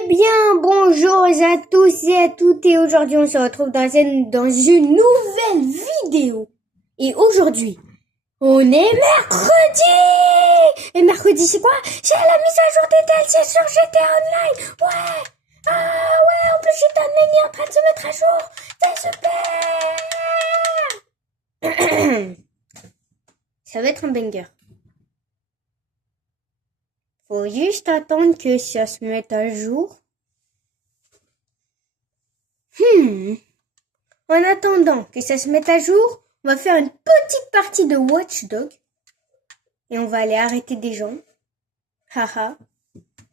Eh bien, bonjour à tous et à toutes, et aujourd'hui on se retrouve dans une nouvelle vidéo. Et aujourd'hui, on est mercredi. Et mercredi c'est quoi? C'est la mise à jour des DLC sur GTA Online. Ouais. Ah ouais, en plus GTA Online est en train de se mettre à jour. C'est super. Ça va être un banger. Faut juste attendre que ça se mette à jour. En attendant que ça se mette à jour, on va faire une petite partie de Watch Dogs. Et on va aller arrêter des gens. Haha.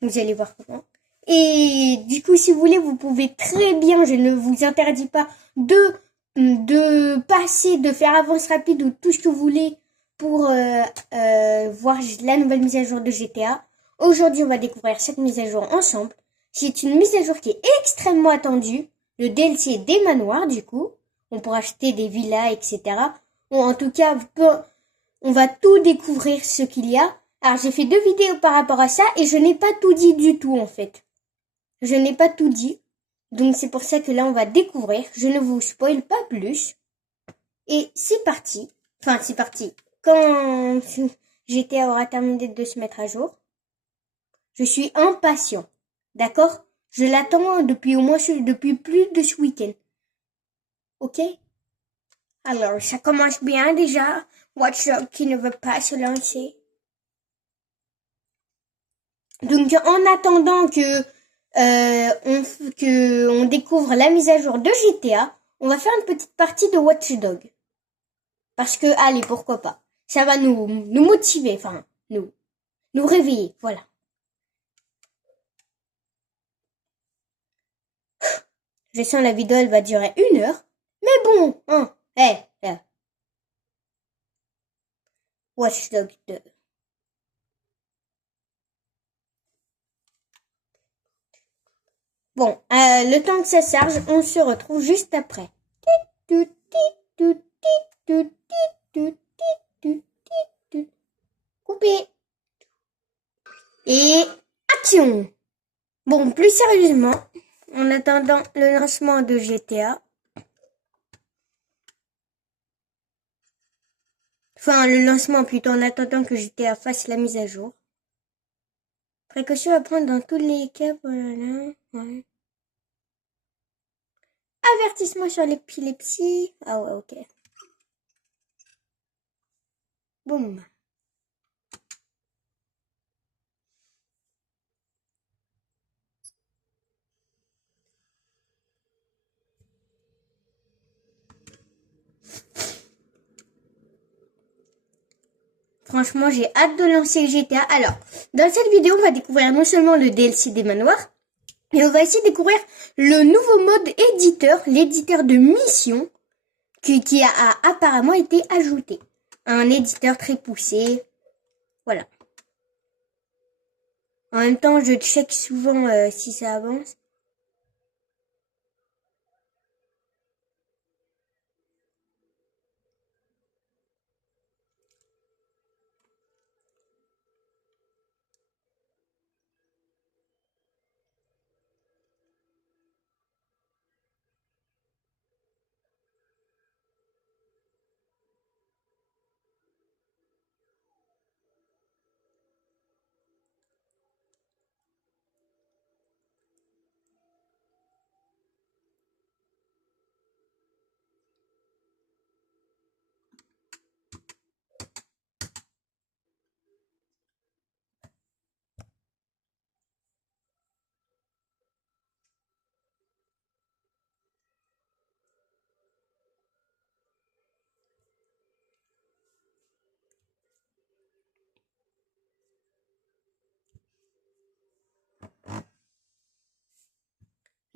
Vous allez voir comment. Et du coup, si vous voulez, vous pouvez très bien, je ne vous interdis pas, de passer, de faire avance rapide ou tout ce que vous voulez pour voir la nouvelle mise à jour de GTA. Aujourd'hui, on va découvrir cette mise à jour ensemble. C'est une mise à jour qui est extrêmement attendue. Le DLC des manoirs, du coup. On pourra acheter des villas, etc. Ou en tout cas, on va tout découvrir ce qu'il y a. Alors, j'ai fait 2 vidéos par rapport à ça et je n'ai pas tout dit du tout, en fait. Je n'ai pas tout dit. Donc, c'est pour ça que là, on va découvrir. Je ne vous spoil pas plus. Et c'est parti. Enfin, c'est parti. Quand GTA aura terminé de se mettre à jour, je suis impatient. D'accord? Je l'attends depuis plus de ce week-end. Ok? Alors, ça commence bien déjà. Watch Dogs qui ne veut pas se lancer. Donc, en attendant que on découvre la mise à jour de GTA, on va faire une petite partie de Watch Dogs. Parce que, allez, pourquoi pas. Ça va nous motiver, enfin, nous réveiller, voilà. Je sens la vidéo, elle va durer 1 heure. Mais bon, hein, Watch Dogs 2. Bon, le temps que ça charge, on se retrouve juste après. Coupé. Et action! Bon, plus sérieusement, en attendant le lancement de GTA, enfin le lancement plutôt, en attendant que GTA fasse la mise à jour. Précaution à prendre dans tous les cas. Voilà. Ouais. Avertissement sur l'épilepsie. Ah ouais, ok. Boum. Franchement, j'ai hâte de lancer GTA. Alors, dans cette vidéo, on va découvrir non seulement le DLC des manoirs, mais on va aussi découvrir le nouveau mode éditeur, l'éditeur de mission, qui a apparemment été ajouté. Un éditeur très poussé. Voilà. En même temps, je check souvent si ça avance.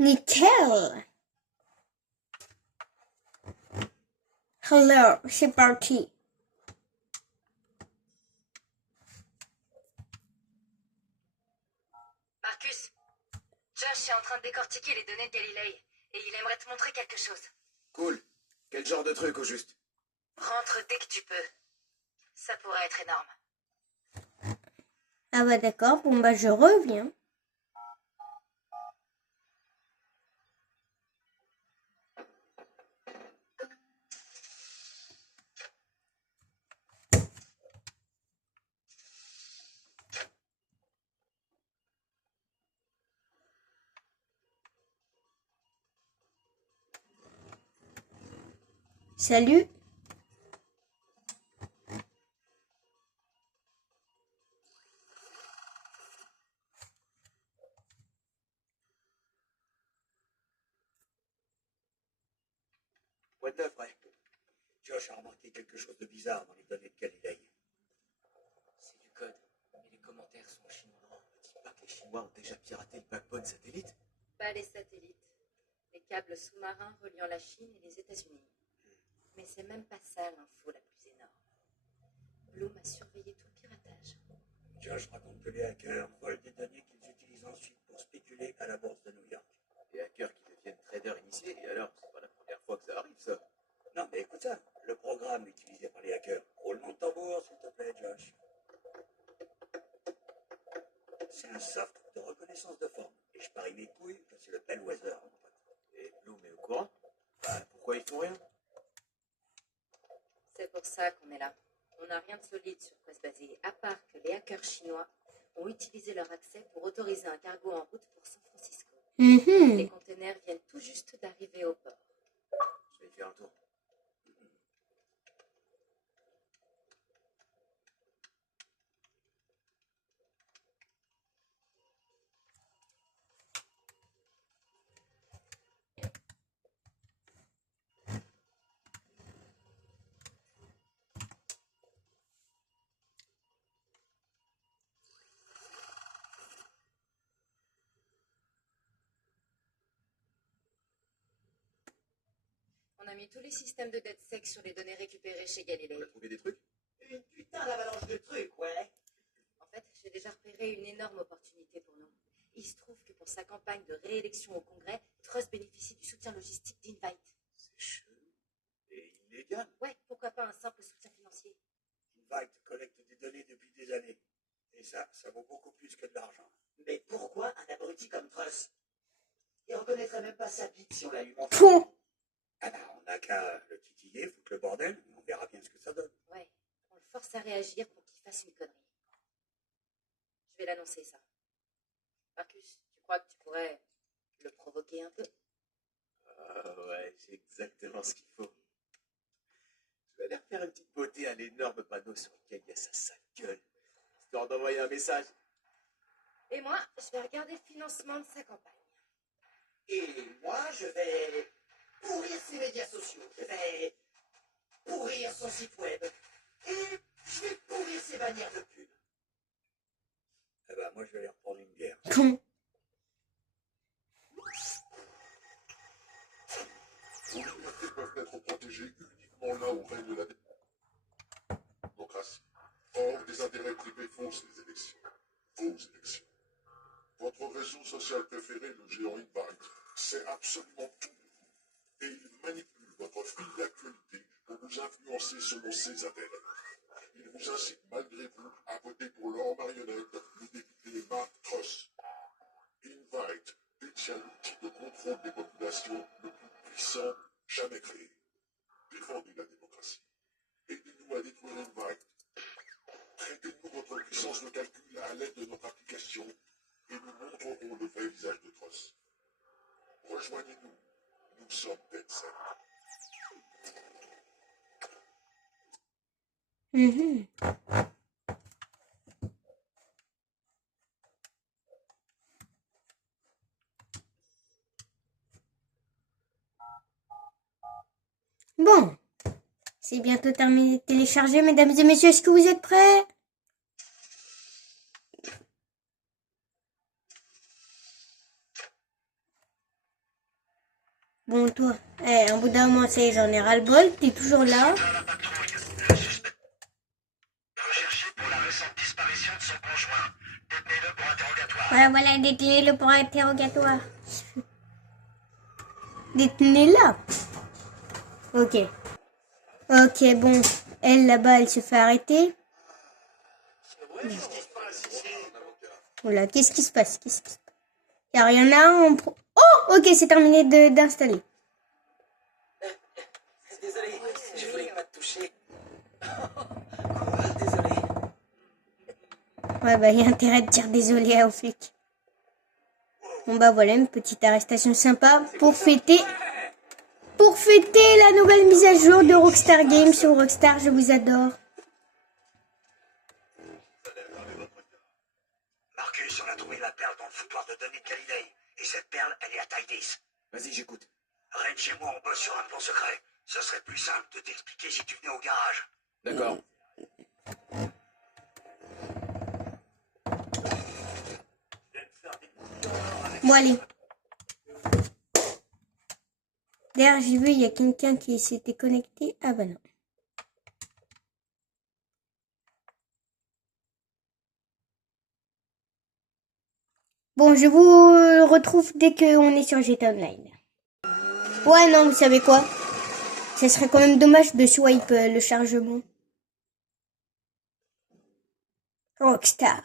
Nickel. Alors, c'est parti. Marcus, Josh est en train de décortiquer les données de Galilei et il aimerait te montrer quelque chose. Cool. Quel genre de truc au juste? Rentre dès que tu peux. Ça pourrait être énorme. Ah bah d'accord, bon bah je reviens. Salut. What the vrai. Josh a remarqué quelque chose de bizarre dans les données de Galilei. C'est du code, mais les commentaires sont en chinois. Dis pas que les Chinois ont déjà piraté le backbone satellite? Pas les satellites. Les câbles sous-marins reliant la Chine et les États-Unis. Mais c'est même pas ça l'info la plus énorme. Bloom a surveillé tout le piratage. Josh raconte que les hackers volent des données qu'ils utilisent ensuite pour spéculer à la bourse de New York. Les hackers qui deviennent traders initiés, et alors, c'est pas la première fois que ça arrive, ça. Non, mais écoute ça, le programme utilisé par les hackers. Roulement de tambour, s'il te plaît, Josh. C'est un soft de reconnaissance de forme. Et je parie mes couilles que c'est le Bellwether, mon pote. Et Bloom est au courant? Bah, pourquoi ils font rien? C'est pour ça qu'on est là. On n'a rien de solide sur quoi se baser, à part que les hackers chinois ont utilisé leur accès pour autoriser un cargo en route pour San Francisco. Les containers viennent tout juste d'arriver au port. Je vais y faire un tour. On a mis tous les systèmes de DedSec sur les données récupérées chez Galilei. On a trouvé des trucs? Une putain d'avalanche de trucs, ouais. En fait, j'ai déjà repéré une énorme opportunité pour nous. Il se trouve que pour sa campagne de réélection au Congrès, Trust bénéficie du soutien logistique d'Invite. C'est chelou. Et illégal. Ouais, pourquoi pas un simple soutien financier? Invite collecte des données depuis des années. Et ça vaut beaucoup plus que de l'argent. Mais pourquoi un abruti comme Truss? Il reconnaîtrait même pas sa bite si on la lui montre. Pouh. Ah bah, on n'a qu'à le titiller, foutre le bordel, et on verra bien ce que ça donne. Ouais, on le force à réagir pour qu'il fasse une connerie. Je vais l'annoncer, ça. Marcus, tu crois que tu pourrais le provoquer un peu? Ah ouais, c'est exactement ce qu'il faut. Je vais aller refaire une petite beauté à l'énorme panneau sur lequel il y a sa sale gueule, histoire d'envoyer un message. Et moi, je vais regarder le financement de sa campagne. Et moi, je vais pourrir ses médias sociaux. Je vais pourrir son site web. Et je vais pourrir ses bannières de pub. Eh bah, moi, je vais aller reprendre une bière. Pouh. Vos libertés peuvent être protégées uniquement là où règne la démocratie. Or, des intérêts privés faussent les élections. Vos élections. Votre réseau social préféré, le géant Invite, sait absolument tout de vous. Et il manipule votre fil d'actualité pour vous influencer selon ses intérêts. Il vous incite malgré vous à voter pour leur marionnette, le député Mark Truss. Invite détient l'outil de contrôle des populations le plus puissant jamais créé. Défendez la démocratie. Aidez-nous à détruire Invite. Traitez-nous votre puissance de calcul à l'aide de notre application et nous montrerons le vrai visage de Truss. Rejoignez-nous. Nous sommes DedSec. Bon, c'est bientôt terminé de télécharger, mesdames et messieurs. Est-ce que vous êtes prêts? Bon, toi, un bout d'un moment, ça y est, j'en ai ras-le-bol. T'es toujours là. Recherché pour la récente disparition de son conjoint. Détenez-le pour interrogatoire. Ouais, voilà, détenez-le pour interrogatoire. Détenez-la. Ok. Ok, bon. Elle, là-bas, elle se fait arrêter. Voilà, qu'est-ce qui se passe? Qu'est-ce qui se passe? Il y en a un en pro... Oh, ok, c'est terminé d'installer. Désolé, je voulais pas te toucher. Désolé. Ouais, bah, il y a intérêt de dire désolé aux flics. Bon, bah, voilà, une petite arrestation sympa pour fêter pour fêter la nouvelle mise à jour de Rockstar Games sur Rockstar. Je vous adore. Marcus, on a trouvé la perle dans le foutoir de données de Galilei. Et cette perle, elle est à taille 10. Vas-y, j'écoute. Red, chez moi, on bosse sur un plan secret. Ce serait plus simple de t'expliquer si tu venais au garage. D'accord. Bon, allez. D'ailleurs, j'ai vu, il y a quelqu'un qui s'était connecté. Ah bah non. Bon, je vous retrouve dès qu'on est sur GTA Online. Ouais, non, vous savez quoi? Ça serait quand même dommage de swipe le chargement. Rockstar.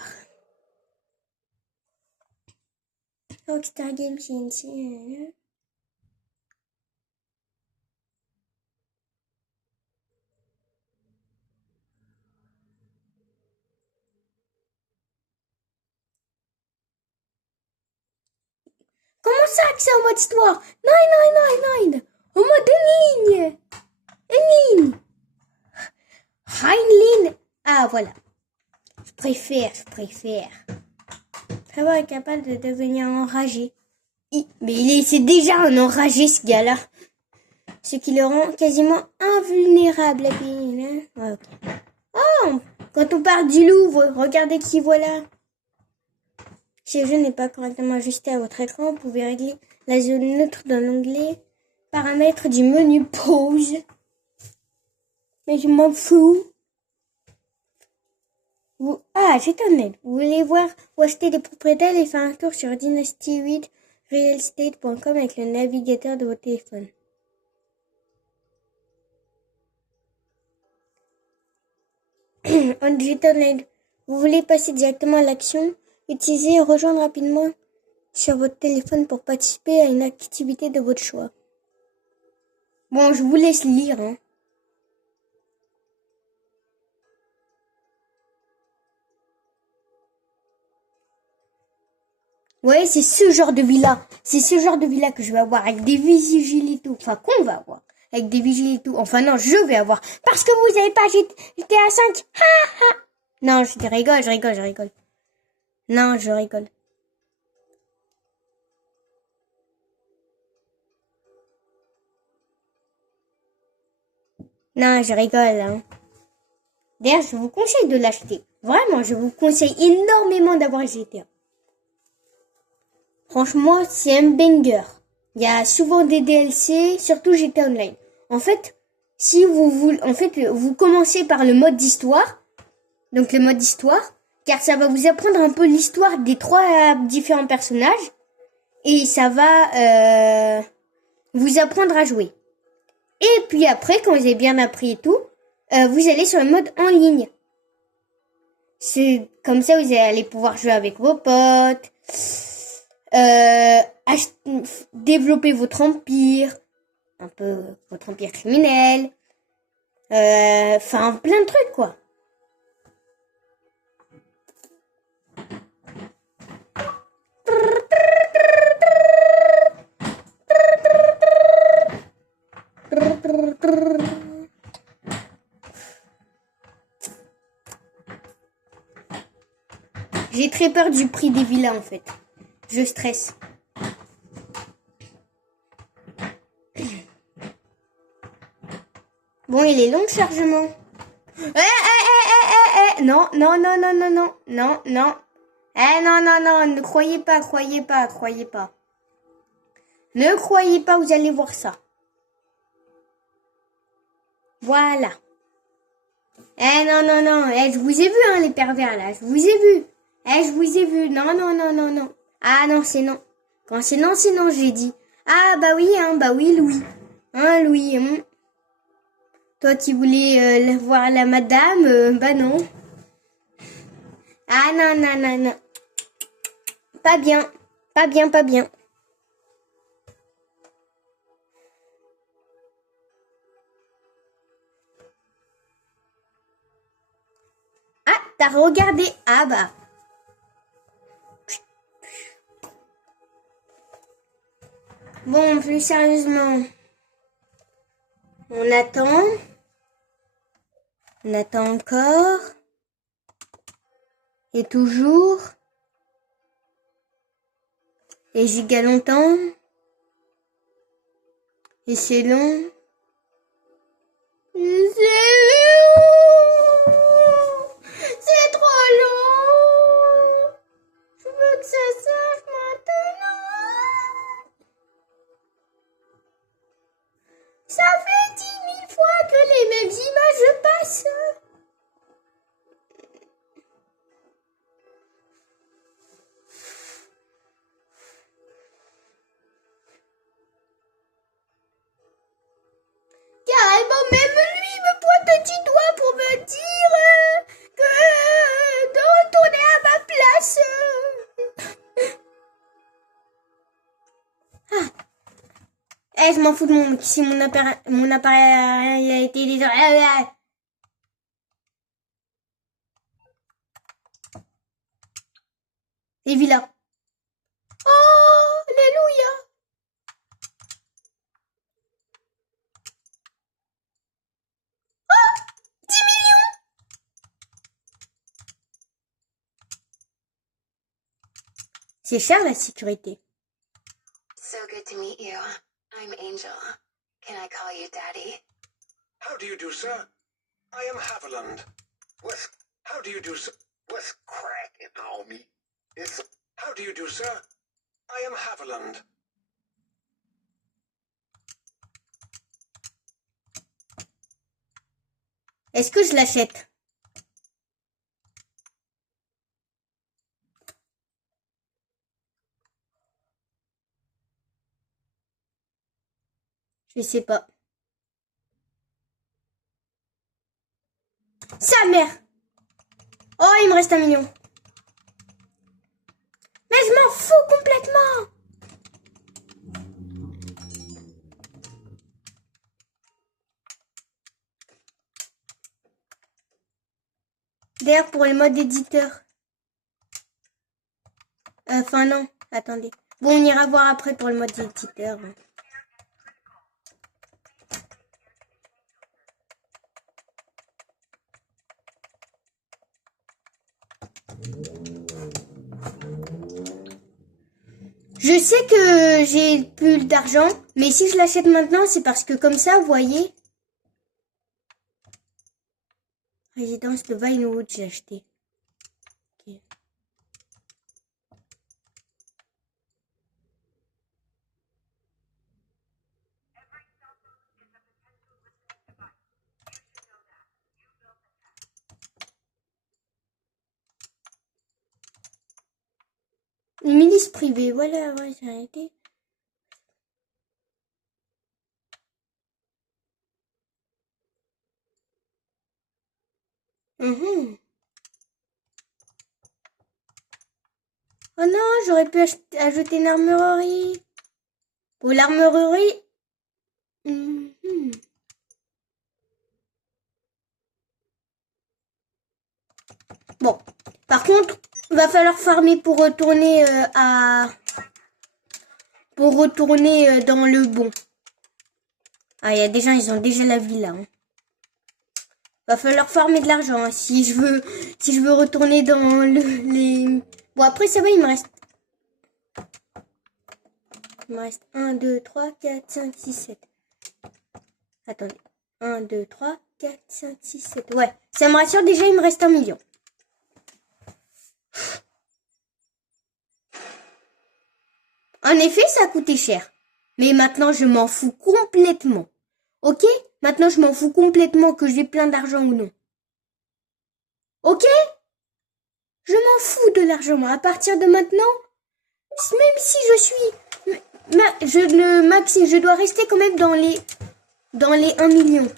Rockstar Games CNC. Comment ça, accès en mode histoire? Nine. En mode une ligne. Une ligne. Une ligne. Ah, voilà. Je préfère. Trevor est capable de devenir enragé. Mais c'est déjà un enragé, ce gars-là. Ce qui le rend quasiment invulnérable. Ah, okay. Oh, quand on parle du Louvre, regardez qui voilà. Si le jeu n'est pas correctement ajusté à votre écran, vous pouvez régler la zone neutre dans l'onglet paramètres du menu pause. Mais je m'en fous. J'ai ton aide. Vous voulez voir ou acheter des propriétés, allez faire un tour sur dynasty8realestate.com avec le navigateur de votre téléphone. En digital aid, vous voulez passer directement à l'action, utilisez et rejoindre rapidement sur votre téléphone pour participer à une activité de votre choix. Bon, je vous laisse lire. Ouais, c'est ce genre de villa. C'est ce genre de villa que je vais avoir avec des vigiles et tout. Enfin, qu'on va avoir. Avec des vigiles et tout. Enfin, non, je vais avoir. Parce que vous n'avez pas GTA 5. Non, je rigole. Non, je rigole. Non, je rigole. Hein. D'ailleurs, je vous conseille de l'acheter. Vraiment, je vous conseille énormément d'avoir GTA. Franchement, c'est un banger. Il y a souvent des DLC, surtout GTA Online. En fait, si vous commencez par le mode d'histoire. Donc le mode d'histoire, car ça va vous apprendre un peu l'histoire des 3 différents personnages. Et ça va vous apprendre à jouer. Et puis après, quand vous avez bien appris et tout, vous allez sur le mode en ligne. C'est comme ça, vous allez pouvoir jouer avec vos potes. Développer votre empire, un peu votre empire criminel, enfin plein de trucs quoi. J'ai très peur du prix des villas en fait. Je stresse. Bon, il est long le chargement. Non. Non, ne croyez pas. Ne croyez pas, vous allez voir ça. Voilà. Non. Je vous ai vu, hein, les pervers, là. Je vous ai vu. Je vous ai vu. Non. Ah non, c'est non. Quand c'est non, j'ai dit. Ah bah oui, Louis. Louis. Toi qui voulais voir la madame, bah non. Ah non. Pas bien. Ah, t'as regardé. Ah bah. Bon, plus sérieusement. On attend. On attend encore. Et toujours. Et giga longtemps. Et c'est long. C'est trop long. Je veux que ça s'arrête maintenant. Ça fait 10 000 fois que les mêmes images passent. Carrément, même lui me pointe du doigt pour me dire que de retourner à ma place. Ah. Je m'en fous de si mon appareil a été détruit. Les villas. Oh, alléluia. C'est cher la sécurité. So good to meet you. I'm Angel. Can I call you Daddy? How do you do, sir? I am Haviland. How do you do, sir? What's cracking, homie? How do you do, sir? I am Haviland. Est-ce que je l'achète? Je sais pas. Sa mère! Oh, il me reste 1 million. Mais je m'en fous complètement! D'ailleurs, pour les modes éditeur. Enfin, non. Attendez. Bon, on ira voir après pour le mode éditeur. Je sais que j'ai plus d'argent, mais si je l'achète maintenant, c'est parce que comme ça, vous voyez. Résidence de Vinewood, j'ai acheté. Okay. Une milice privée, voilà, ouais, j'ai arrêté. Oh non, j'aurais pu ajouter une armurerie. Pour l'armurerie. Bon, par contre, il va falloir farmer pour retourner dans le bon. Ah, il y a des gens, ils ont déjà la villa. Hein. Va falloir farmer de l'argent hein, si je veux retourner dans les... Bon, après, ça va, il me reste 1, 2, 3, 4, 5, 6, 7. Attendez. 1, 2, 3, 4, 5, 6, 7. Ouais, ça me rassure déjà, il me reste 1 million. En effet, ça a coûté cher. Mais maintenant, je m'en fous complètement. Ok? Maintenant, je m'en fous complètement que j'ai plein d'argent ou non. Ok? Je m'en fous de l'argent, moi. À partir de maintenant, même si je suis... je dois rester quand même dans les 1 million.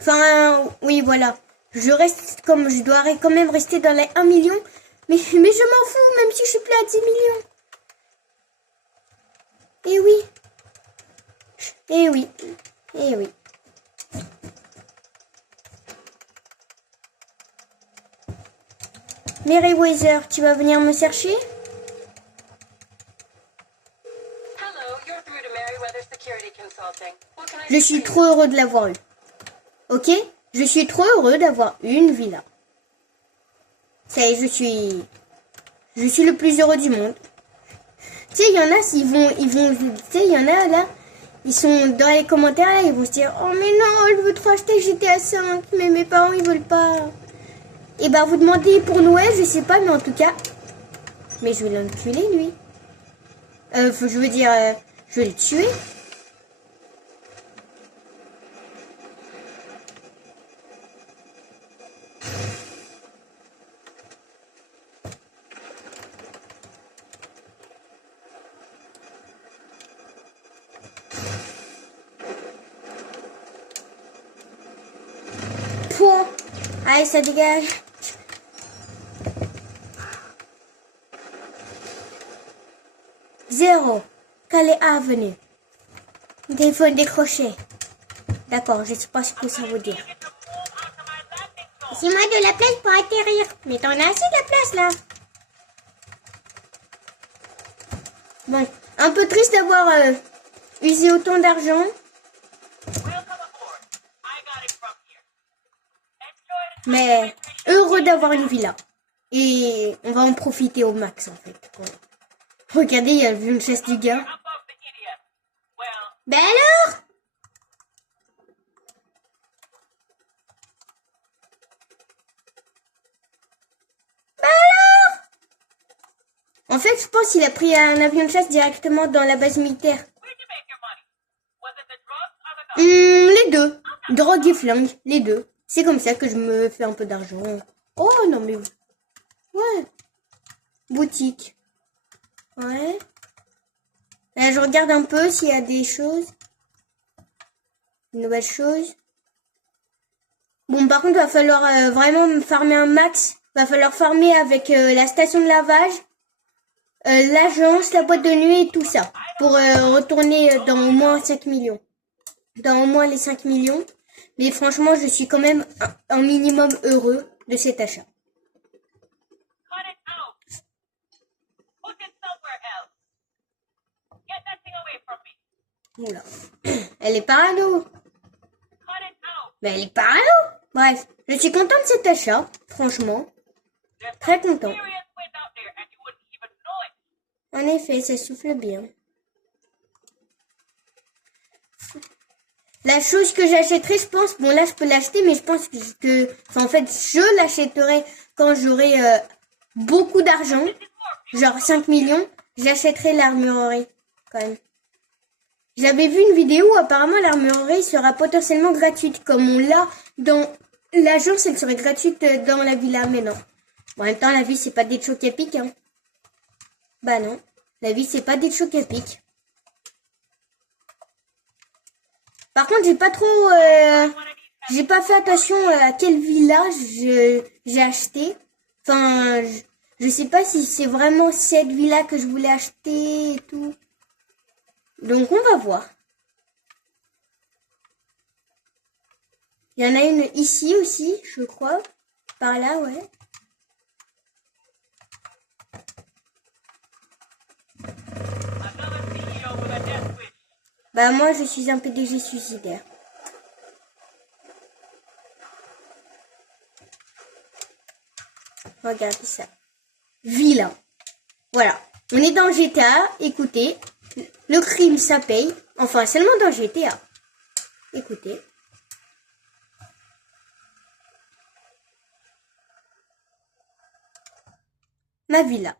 Enfin, oui, voilà. Je dois quand même rester dans les 1 million. Mais je m'en fous, même si je suis plus à 10 millions. Eh oui. Eh oui. Eh oui. Meriwether, tu vas venir me chercher? Hello, you're through to Meriwether Security. Je suis trop heureux de l'avoir eu. Ok? Je suis trop heureux d'avoir eu une villa. Ça y est, je suis le plus heureux du monde. Tu sais, il y en a, tu sais, il y en a là, ils sont dans les commentaires là, ils vont se dire, oh mais non, je veux trop acheter GTA 5, mais mes parents ils veulent pas. Et bah vous demandez pour Noël, je sais pas, mais en tout cas, mais je vais l'enculer lui. Je veux dire, je vais le tuer. Pouah. Allez, ça dégage. Zéro. Calais Avenue. Téléphone décroché. D'accord, je sais pas ce que ça veut dire. C'est moi de la place pour atterrir. Mais t'en as assez de la place là. Bon, un peu triste d'avoir usé autant d'argent. Mais heureux d'avoir une villa. Et on va en profiter au max en fait. Bon. Regardez, il y a une chaise du gars. Ben alors? Ben alors? En fait, je pense qu'il a pris un avion de chasse directement dans la base militaire. Les deux. Drogue et flingue, les deux. C'est comme ça que je me fais un peu d'argent. Oh non mais... Ouais. Boutique. Ouais. Là, je regarde un peu s'il y a des choses. Une nouvelle chose. Bon, par contre, il va falloir vraiment farmer un max. Il va falloir farmer avec la station de lavage, l'agence, la boîte de nuit et tout ça. Pour retourner dans au moins 5 millions. Dans au moins les 5 millions. Mais franchement, je suis quand même un minimum heureux de cet achat. Oula. Elle est parano. Mais elle est parano. Bref, je suis content de cet achat, franchement. Très content. En effet, ça souffle bien. La chose que j'achèterai, je pense, bon là je peux l'acheter, mais je pense que en fait, je l'achèterai quand j'aurai beaucoup d'argent, genre 5 millions, j'achèterai l'armurerie, quand même. J'avais vu une vidéo où apparemment l'armurerie sera potentiellement gratuite, comme on l'a dans l'agence, elle serait gratuite dans la villa, mais non. Bon, en même temps, la vie, c'est pas des chocs à pic, hein. Bah non, la vie, c'est pas des chocs à pic. Par contre, j'ai pas trop... j'ai pas fait attention à quel village j'ai acheté. Enfin, je sais pas si c'est vraiment cette villa que je voulais acheter et tout. Donc, on va voir. Il y en a une ici aussi, je crois. Par là, ouais. Bah, moi, je suis un PDG suicidaire. Regardez ça. Villa. Voilà. On est dans GTA. Écoutez. Le crime, ça paye. Enfin, seulement dans GTA. Écoutez. Ma villa.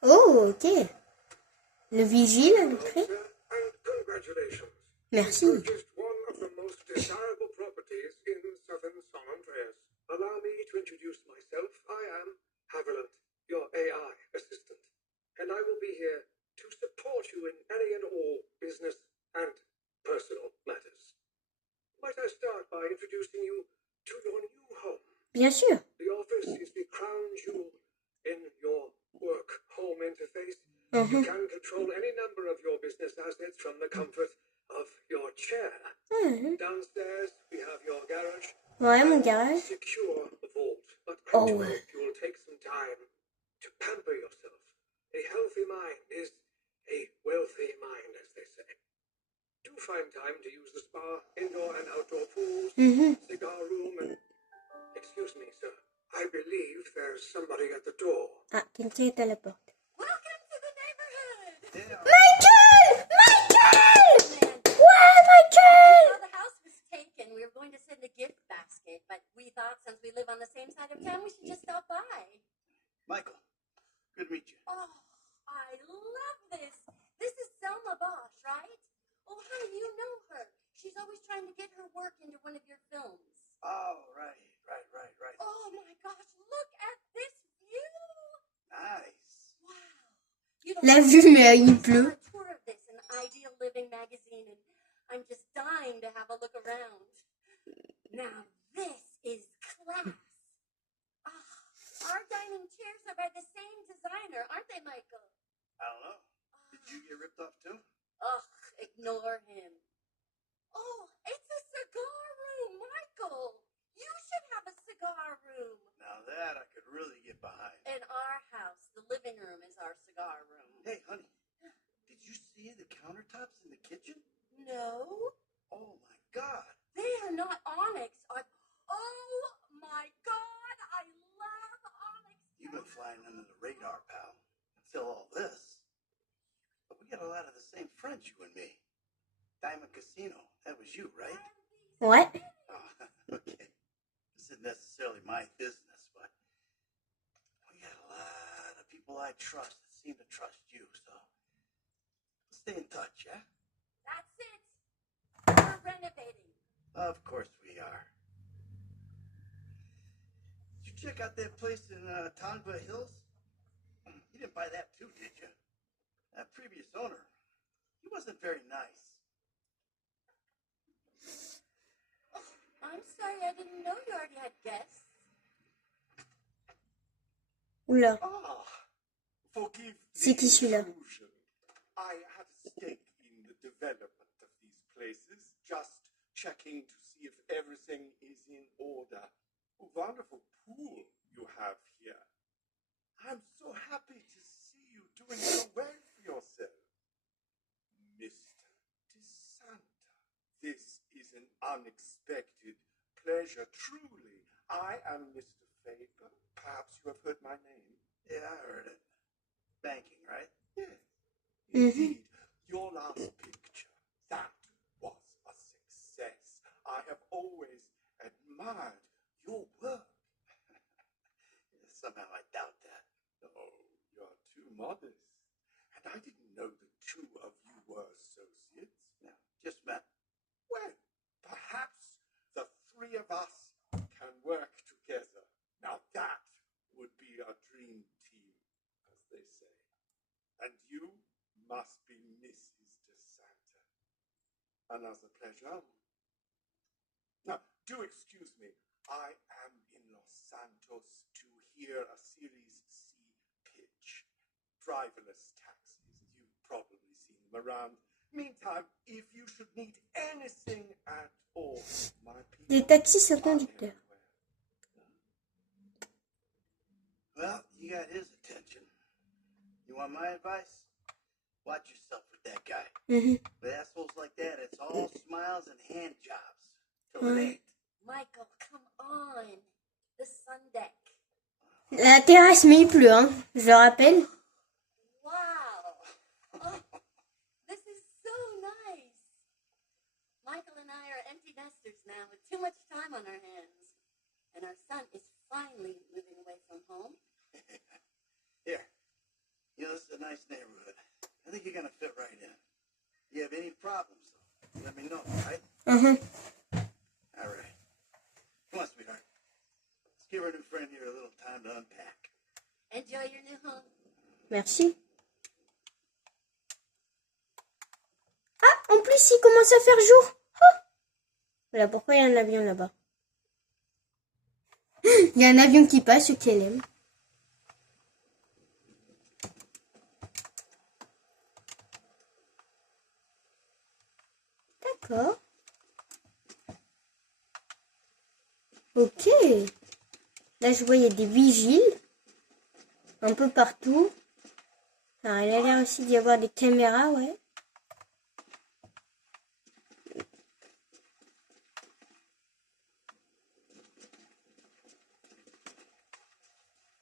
Oh, ok. Le vigile à l'entrée. Merci. Allow me to introduce myself. I am Haviland, your AI assistant, and I will be here to support you in any and all business and personal matters. Might I start by introducing you to your new home? Bien sûr. The office is the crown jewel in your work-home interface. You can control any number of your business assets from the comfort of your Ouais, Downstairs, we have your garage. ouais, mon And garage. secure vault. But Oh, actually, ouais. you will take some time to pamper yourself. A healthy mind is a wealthy mind, as they say. Do find time to use the spa, indoor and outdoor pools, cigar room, and... Excuse me, sir. I believe there's somebody at the door. Ah, quelqu'un est à la porte. Welcome to the neighborhood! Michael! Michael! Man, Ouais, we Michael! saw the house was taken. We were going to send a gift basket, but we thought since we live on the same side of town, we should just stop by. Michael, good to meet you. Oh, I love this. This is Selma Bosch, right? Oh, honey, you know her. She's always trying to get her work into one of your films. Oh, right. Oh my gosh, look at this view. Nice. Wow. You don't La know, vue, mais il I saw pleut. a tour of this in Ideal Living magazine, and I'm just dying to have a look around. Now this is class. Our dining chairs are by the same designer, aren't they, Michael? I don't know. Did you get ripped off too? Ugh, ignore him. Oh, it's a cigar room, Michael. You should have a cigar room. Now that I could really get behind. In our house, the living room is our cigar room. Hey, honey, did you see the countertops in the kitchen? No, Oh my God. they are not onyx. Oh my God, I love onyx. You've been flying under the radar, pal. Until all this. But we got a lot of the same friends, you and me. Diamond Casino, that was you, right? Ouais. Oh, okay. This isn't necessarily my business, but we got a lot of people I trust that seem to trust you, so let's stay in touch, yeah? That's it. We're renovating. Of course we are. Did you check out that place in Tongva Hills? You didn't buy that too, did you? That previous owner, he wasn't very nice. I'm sorry, I didn't know you already had guests. Oula. Ah, forgive C'est qui the celui-là? intrusion. I had a stake in the development of these places, just checking to see if everything is in order. A wonderful pool you have here. I'm so happy to see you doing so well for yourself. Mr. DeSanta, this is an unexpected pleasure, truly. I am Mr. Faber. Perhaps you have heard my name. Yeah, I heard it. Banking, right? Yes. Indeed, your last picture, that was a success. I have always admired your work. Somehow I doubt that. Oh, you're too modest. And I didn't know the two of you were associates. No, just met. Well, perhaps the three of us can work together. Now that would be a dream team, as they say. And you must be Mrs. DeSanta. Another pleasure. Now, do excuse me. I am in Los Santos to hear a Series C pitch. Driverless taxis. You've probably seen them around. Meantime, if you should need anything at all, my people Des taxis sans are conducteur. everywhere. Well, you got his attention. You want my advice? Watch yourself with that guy. With assholes like that, it's all smiles and hand jobs. Till it ain't. Michael, come on. The sun deck. La terrasse, mais il pleut, hein. Je le rappelle. Wow. Oh, this is so nice. Michael and I are empty nesters now with too much time on our hands. And our son is finally moving away from home. Here. You know, this is a nice neighborhood. I think you're gonna fit right in. You have any problems, though, let me know, right? All right. Come on, sweetheart. Let's give our new friend here a little time to unpack. Enjoy your new home. Merci. Ah, en plus, il commence à faire jour. Oh. Voilà pourquoi il y a un avion là-bas. Il y a un avion qui passe, qu'elle aime. D'accord. Ok. Là, je vois, il y a des vigiles. Un peu partout. Alors, il a l'air aussi d'y avoir des caméras, ouais.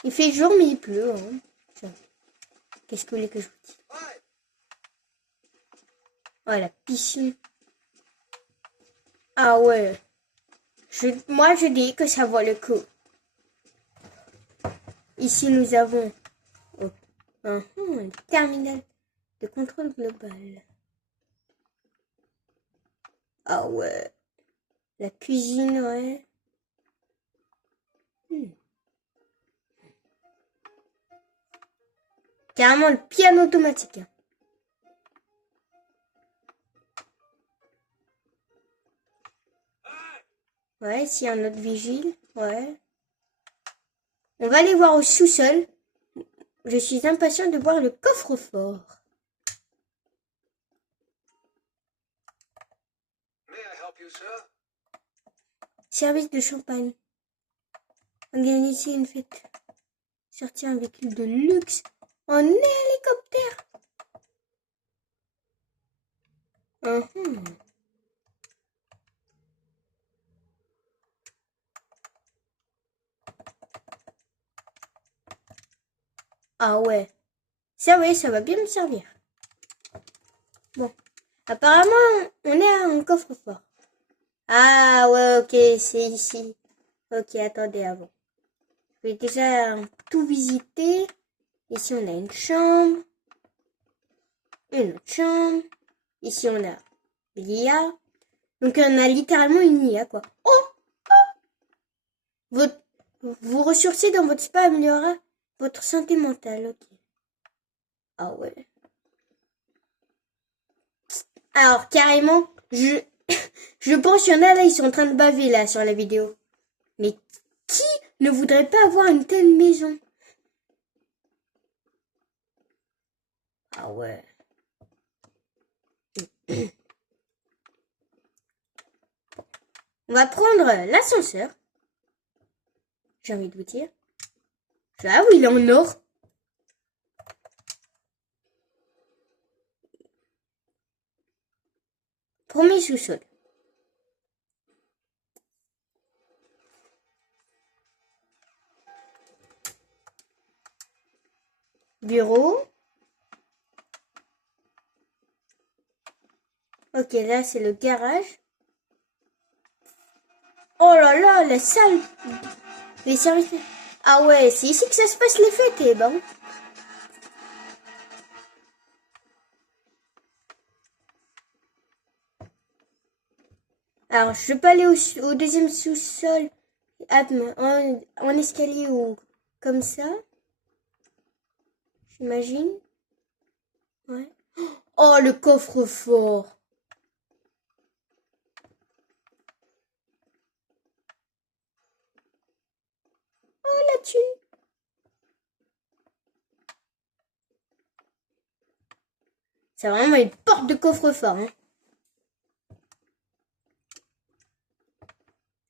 Il fait jour, mais il pleut. Hein. Tiens. Qu'est-ce que vous voulez que je vous dise? Oh, la piscine. Ah ouais. Moi, je dis que ça vaut le coup. Ici, nous avons un terminal de contrôle global. Ah ouais. La cuisine, ouais. Carrément le piano automatique. Ouais, ici, un autre vigile. Ouais. On va aller voir au sous-sol. Je suis impatient de voir le coffre-fort. May I help you, sir? Service de champagne. Organiser une fête. Sortir un véhicule de luxe en hélicoptère. Ah ouais. Ça, oui, ça va bien me servir. Bon. Apparemment, on est à un coffre-fort. Ah ouais, ok, c'est ici. Ok, attendez avant. Je vais déjà tout visiter. Ici, on a une chambre. Une autre chambre. Ici, on a l'IA. Donc, on a littéralement une IA, quoi. Oh! Vous ressourcez dans votre spa améliorera votre santé mentale, ok. Ah ouais. Alors, carrément, je pense qu'il y en a là, ils sont en train de baver là sur la vidéo. Mais qui ne voudrait pas avoir une telle maison? Ah ouais. On va prendre l'ascenseur. J'ai envie de vous dire. Ah oui, il est en or. Premier sous-sol. Bureau. Ok, là c'est le garage. Oh là là, la salle. Les services. Ah ouais, c'est ici que ça se passe les fêtes, eh ben. Alors, je peux aller au deuxième sous-sol en escalier ou comme ça. J'imagine. Ouais. Oh, le coffre-fort. Oh, la thune. C'est vraiment une porte de coffre-fort. Hein.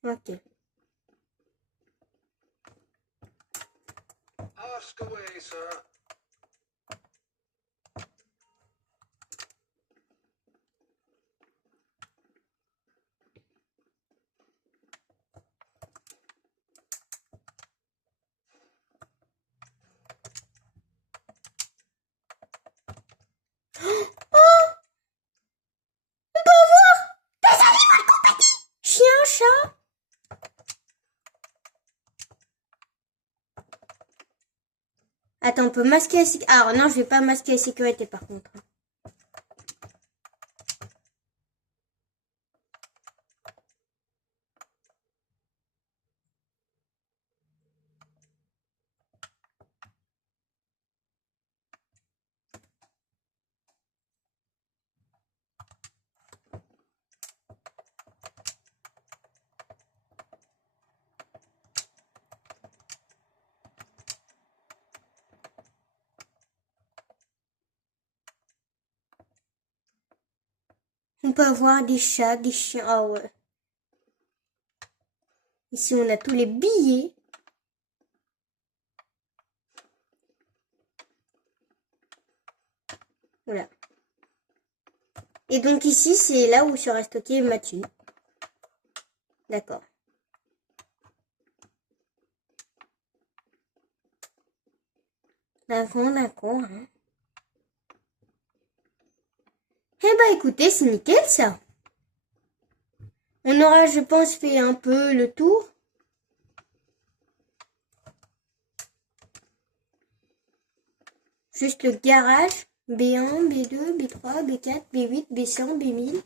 Ok. Ask away, sir. Chien, chat. Attends, on peut masquer la sécurité. Ah non, je vais pas masquer la sécurité par contre. On peut avoir des chats, des chiens. Ah ouais. Ici, on a tous les billets. Voilà. Et donc ici, c'est là où sera stocké ma thune. D'accord. D'accord, d'accord. Hein. Eh ben écoutez, c'est nickel ça. On aura, je pense, fait un peu le tour. Juste le garage. B1, B2, B3, B4, B8, B100, B1000.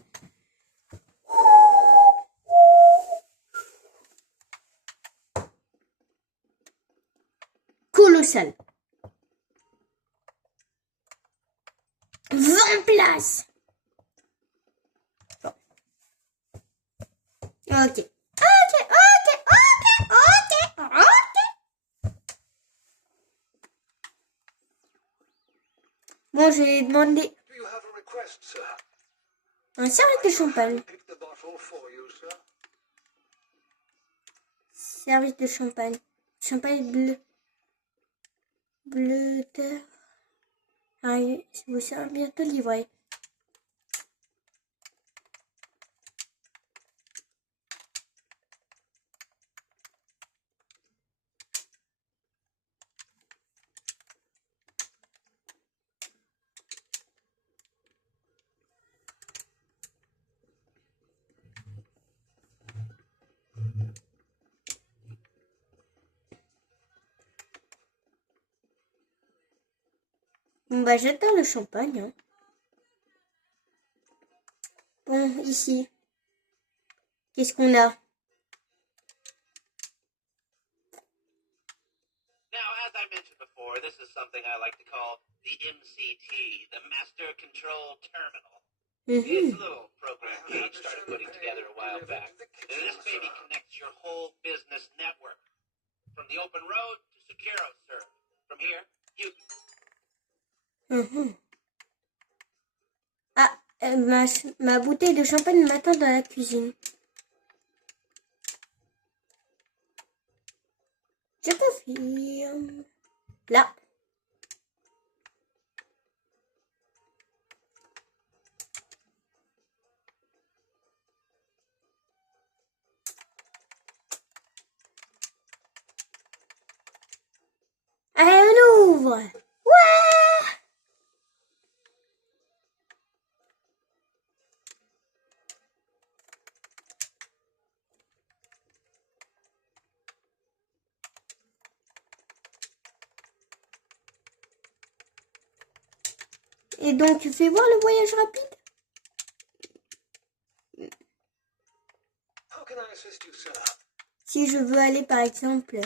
Colossal. 20 places. Bon. Ok. Bon, je vais demander Do you have a request, sir? un service de champagne. Pick the bottle for you, sir. Service de champagne. Champagne bleu. Bleu terre. Ah, vous sera bientôt livré. Bon, bah, j'attends le champagne. Hein. Bon, ici. Qu'est-ce qu'on a? Now, as I mentioned before, this is something I like to call the MCT, the Master Control Terminal. It's a little program Gage started putting together a while back. This baby connects your whole business network. From the open road to SecuroServe. From here, you... Ah, ma bouteille de champagne m'attend dans la cuisine. Je confirme. Là. Allez, on ouvre. Ouais. Et donc, tu fais voir le voyage rapide? How can I assist you, sir? Si je veux aller, par exemple,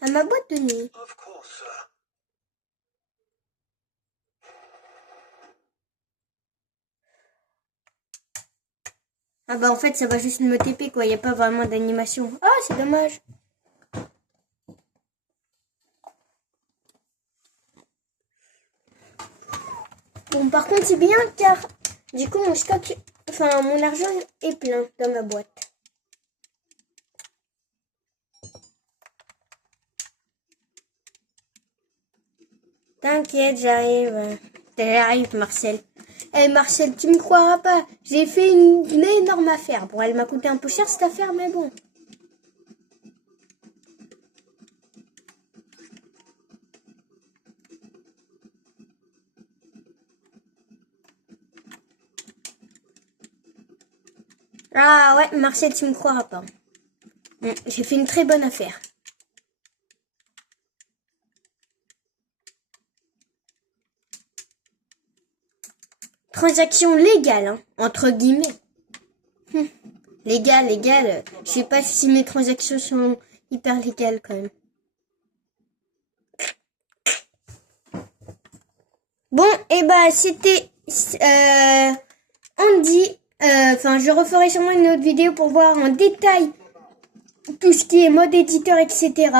à ma boîte de nuit. Of course, sir. Ah bah en fait, ça va juste me TP, quoi. Il n'y a pas vraiment d'animation. Ah, c'est dommage. Bon, par contre, c'est bien car du coup, mon stock, enfin, mon argent est plein dans ma boîte. T'inquiète, j'arrive. J'arrive, Marcel. Eh, Marcel, tu me croiras pas. J'ai fait une énorme affaire. Bon, elle m'a coûté un peu cher cette affaire, mais bon. Ah ouais, Marcel, tu me croiras pas. J'ai fait une très bonne affaire. Transaction légale, hein, entre guillemets. Légale. Je sais pas si mes transactions sont hyper légales quand même. Bon, et bah c'était Andy. Enfin, je referai sûrement une autre vidéo pour voir en détail tout ce qui est mode éditeur, etc.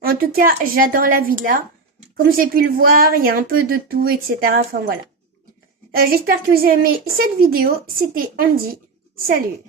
En tout cas, j'adore la villa. Comme j'ai pu le voir, il y a un peu de tout, etc. Enfin, voilà. J'espère que vous avez aimé cette vidéo. C'était Andy. Salut.